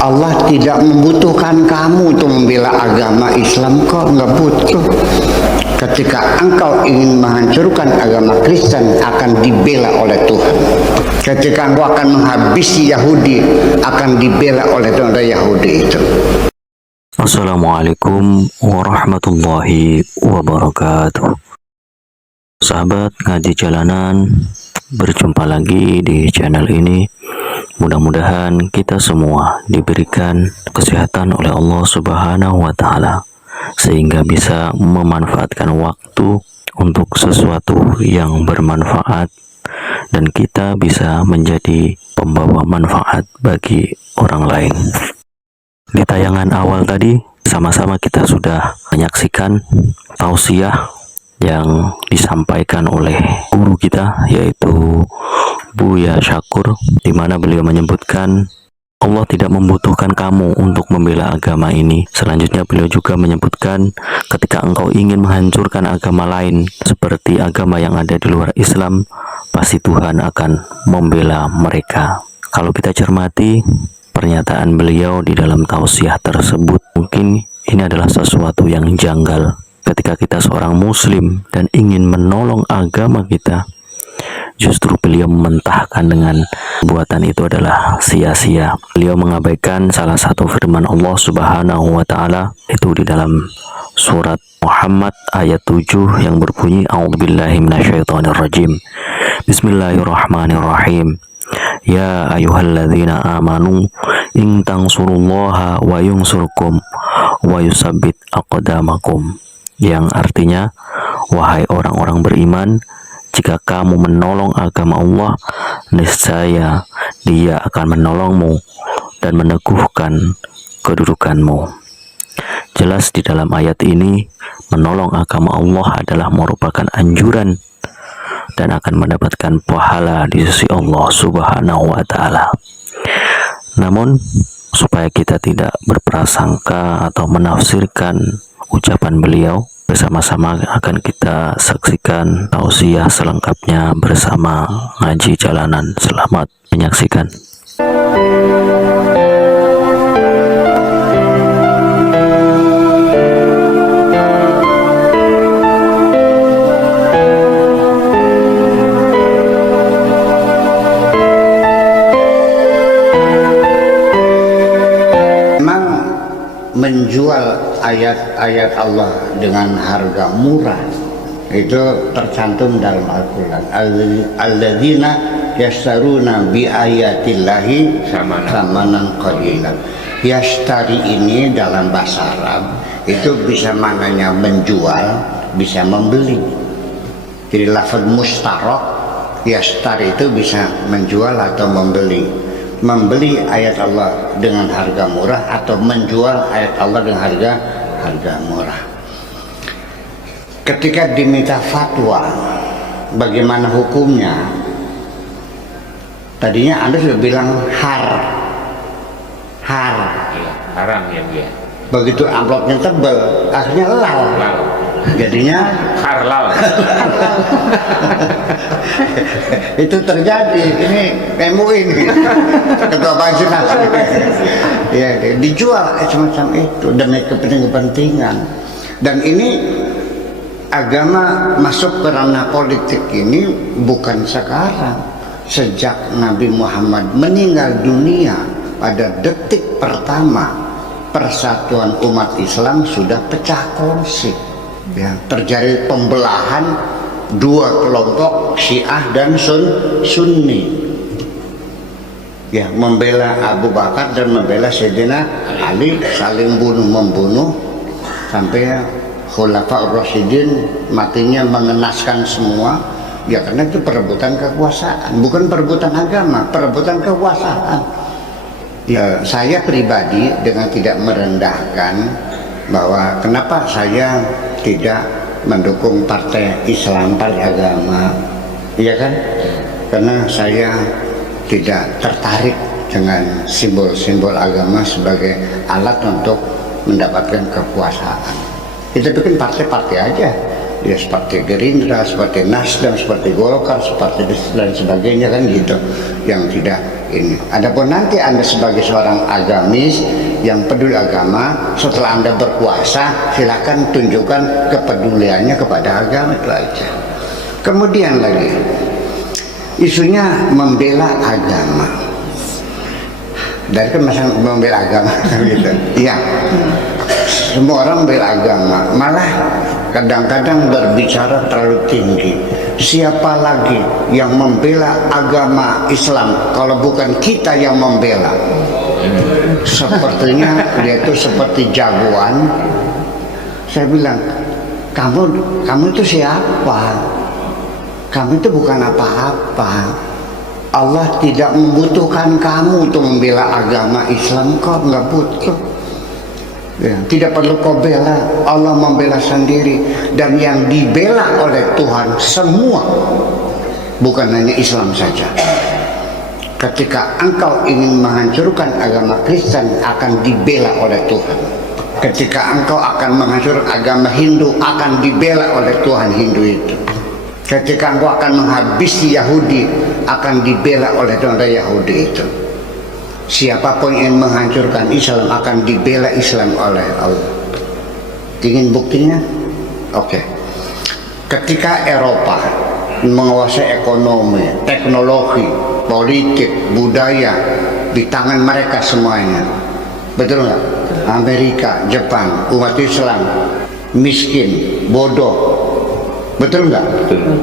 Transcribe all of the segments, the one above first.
Allah tidak membutuhkan kamu untuk membela agama Islam, kok nggak butuh. Ketika engkau ingin menghancurkan agama Kristen, akan dibela oleh Tuhan. Ketika engkau akan menghabisi Yahudi, akan dibela oleh Tuhan Yahudi itu. Assalamualaikum warahmatullahi wabarakatuh. Sahabat ngaji jalanan, berjumpa lagi di channel ini. Mudah-mudahan kita semua diberikan kesehatan oleh Allah Subhanahu wa Ta'ala, sehingga bisa memanfaatkan waktu untuk sesuatu yang bermanfaat, dan kita bisa menjadi pembawa manfaat bagi orang lain. Di tayangan awal tadi, sama-sama kita sudah menyaksikan tausiah yang disampaikan oleh guru kita, yaitu Buya Syakur, di mana beliau menyebutkan Allah tidak membutuhkan kamu untuk membela agama ini. Selanjutnya beliau juga menyebutkan ketika engkau ingin menghancurkan agama lain seperti agama yang ada di luar Islam, pasti Tuhan akan membela mereka. Kalau kita cermati pernyataan beliau di dalam tausiah tersebut, mungkin ini adalah sesuatu yang janggal. Ketika kita seorang muslim dan ingin menolong agama kita, justru beliau mentahkan dengan buatan itu adalah sia-sia. Beliau mengabaikan salah satu firman Allah Subhanahu wa Ta'ala, itu di dalam surat Muhammad ayat 7 yang berbunyi, A'udzubillahi minasyaitonirrajim. Bismillahirrahmanirrahim. Ya ayyuhalladzina amanu in tansurullaha wa yunsurkum wa yusabbit aqdamakum. Yang artinya, wahai orang-orang beriman, jika kamu menolong agama Allah, niscaya Dia akan menolongmu dan meneguhkan kedudukanmu. Jelas di dalam ayat ini, menolong agama Allah adalah merupakan anjuran dan akan mendapatkan pahala di sisi Allah Subhanahu wa Ta'ala. Namun, supaya kita tidak berprasangka atau menafsirkan ucapan beliau, bersama-sama akan kita saksikan tausiah selengkapnya bersama ngaji jalanan. Selamat menyaksikan. Menjual ayat-ayat Allah dengan harga murah itu tercantum dalam Al-Quran. Alladzina yashtaruna bi ayatillahi samanan qalilan. Yashtari ini dalam bahasa Arab itu bisa maknanya menjual, bisa membeli. Jadi lafaz mustarok, yashtari itu bisa menjual atau membeli. Membeli ayat Allah dengan harga murah atau menjual ayat Allah dengan harga murah. Ketika diminta fatwa bagaimana hukumnya, tadinya Anda sudah bilang haram ya dia. Begitu amplopnya tebal, akhirnya lal. Jadinya Harlal. Itu terjadi. Ini MUI ini Ketua Bajnas ya, dijual semacam itu demi kepentingan. Dan ini agama masuk ke ranah politik ini bukan sekarang. Sejak Nabi Muhammad meninggal dunia, pada detik pertama persatuan umat Islam sudah pecah kongsi. Ya, terjadi pembelahan dua kelompok, Syiah dan Sunni. Ya, membela Abu Bakar dan membela Sayyidina Ali, saling bunuh-membunuh sampai Khulafaur Rasyidin matinya mengenaskan semua. Ya, karena itu perebutan kekuasaan, bukan perebutan agama, perebutan kekuasaan. Ya, saya pribadi dengan tidak merendahkan bahwa kenapa saya tidak mendukung partai Islam, partai agama, iya kan? Karena saya tidak tertarik dengan simbol-simbol agama sebagai alat untuk mendapatkan kekuasaan. Kita bikin partai-partai aja, ya seperti Gerindra, seperti Nasdem, seperti Golkar, seperti dan sebagainya kan gitu, yang tidak ini. Adapun nanti Anda sebagai seorang agamis yang peduli agama, setelah Anda berkuasa, silakan tunjukkan kepeduliannya kepada agama, itu aja. Kemudian lagi, isunya membela agama. Dari kan masalah membela agama gitu. Iya. Semua orang membela agama, malah kadang-kadang berbicara terlalu tinggi. Siapa lagi yang membela agama Islam kalau bukan kita yang membela? Sepertinya dia itu seperti jagoan. Saya bilang, kamu itu siapa? Kamu itu bukan apa-apa. Allah tidak membutuhkan kamu untuk membela agama Islam, kau nggak butuh. Ya, tidak perlu kau bela, Allah membela sendiri. Dan yang dibela oleh Tuhan semua, bukan hanya Islam saja. Ketika engkau ingin menghancurkan agama Kristen, akan dibela oleh Tuhan. Ketika engkau akan menghancurkan agama Hindu, akan dibela oleh Tuhan Hindu itu. Ketika engkau akan menghabisi Yahudi, akan dibela oleh Tuhan Yahudi itu. Siapapun yang menghancurkan Islam akan dibela Islam oleh Allah. Ingin buktinya? Oke. Ketika Eropa menguasai ekonomi, teknologi, politik, budaya di tangan mereka semuanya, betul nggak? Amerika, Jepang, umat Islam miskin, bodoh, betul nggak? Betul.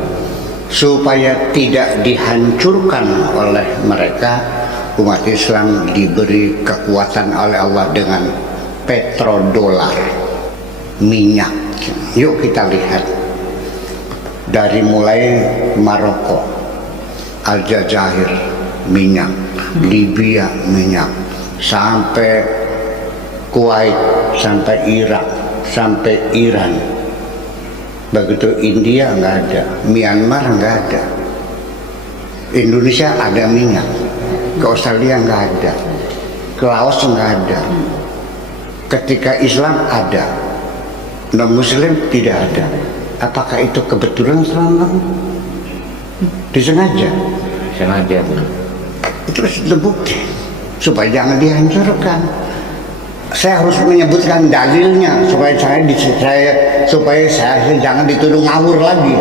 Supaya tidak dihancurkan oleh mereka, umat Islam diberi kekuatan oleh Allah dengan petrodolar, minyak. Yuk kita lihat dari mulai Maroko, Aljazair minyak, Libya minyak, sampai Kuwait, sampai Irak, sampai Iran. Begitu India nggak ada, Myanmar nggak ada, Indonesia ada minyak, ke Australia nggak ada, ke Laos nggak ada. Ketika Islam ada, non Muslim tidak ada. Apakah itu kebetulan selama? Disengaja? Sengaja. Itu terbukti supaya jangan dihancurkan. Saya harus menyebutkan dalilnya supaya saya jangan dituduh ngawur lagi,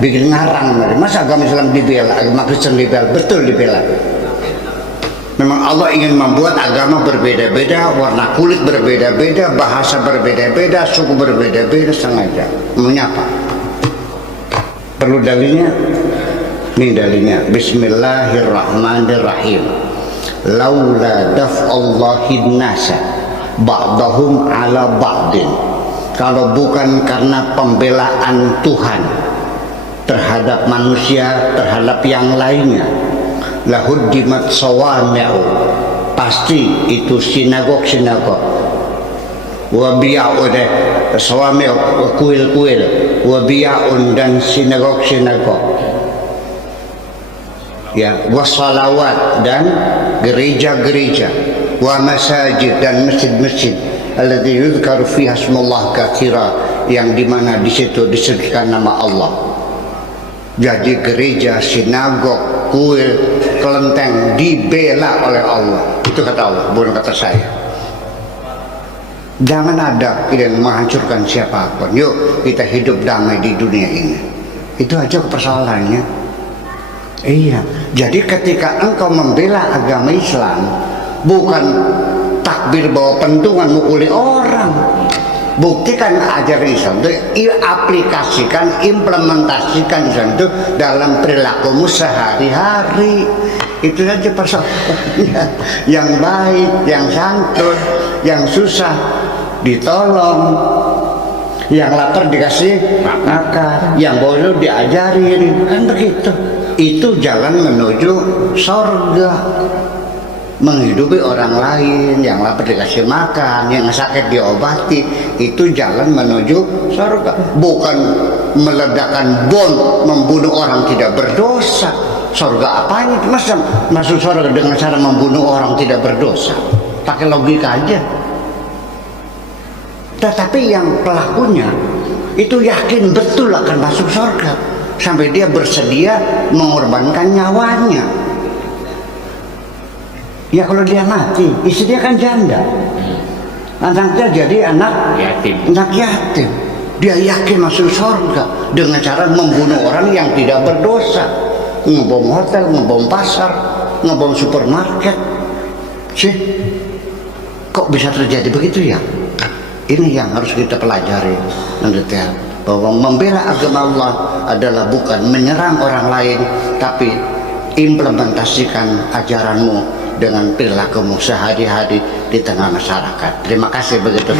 bikin ngarang. Masa agama Islam dibela, agama Kristen dibela? Betul dibela. Memang Allah ingin membuat agama berbeda-beda, warna kulit berbeda-beda, bahasa berbeda-beda, suku berbeda-beda, sengaja menyapa. Perlu dalilnya? Ini dalilnya. Bismillahirrahmanirrahim. Laula daf'allahin nasa ba'dahum ala ba'din. Kalau bukan karena pembelaan Tuhan terhadap manusia, terhadap yang lainnya, lahuddimat sawami'u, pasti itu sinagog-sinagog, wa bi'un, sawami'u kuil-kuil, wa bi'un, dan sinagog-sinagog, ya, wassalawat, dan gereja-gereja, wa masajid, dan masjid-masjid, alladzi yuzkaru fiha ismullah katsira, yang dimana di situ disebutkan nama Allah. Jadi gereja, sinagog, kuil, kelenteng dibela oleh Allah. Itu kata Allah, bukan kata saya. Jangan ada yang menghancurkan siapapun. Yuk kita hidup damai di dunia ini. Itu aja persoalannya. Iya, jadi ketika engkau membela agama Islam, bukan takbir bawa pentungan mukuli orang. Buktikan ajaran Islam itu, aplikasikan, implementasikan Islam itu dalam perilakumu sehari-hari. Itu saja persoalannya. Yang baik, yang santun, yang susah ditolong, yang lapar dikasih makan, yang bodoh diajarin, kan begitu. Itu jalan menuju surga. Menghidupi orang lain, yang lapar dikasih makan, yang sakit diobati, itu jalan menuju surga. Bukan meledakkan bom, membunuh orang tidak berdosa. Surga apanya? Masa masuk surga dengan cara membunuh orang tidak berdosa? Pakai logika aja. Tetapi yang pelakunya itu yakin betul akan masuk surga, sampai dia bersedia mengorbankan nyawanya. Ya kalau dia mati, istri dia kan janda. Anaknya jadi anak yatim. Dia yakin masuk surga dengan cara membunuh orang yang tidak berdosa. Ngebom hotel, ngebom pasar, ngebom supermarket. Sih, kok bisa terjadi begitu ya? Ini yang harus kita pelajari mendetail, bahwa membela agama Allah adalah bukan menyerang orang lain, tapi implementasikan ajaranmu dengan perilakumu sehari-hari di tengah masyarakat. Terima kasih begitu.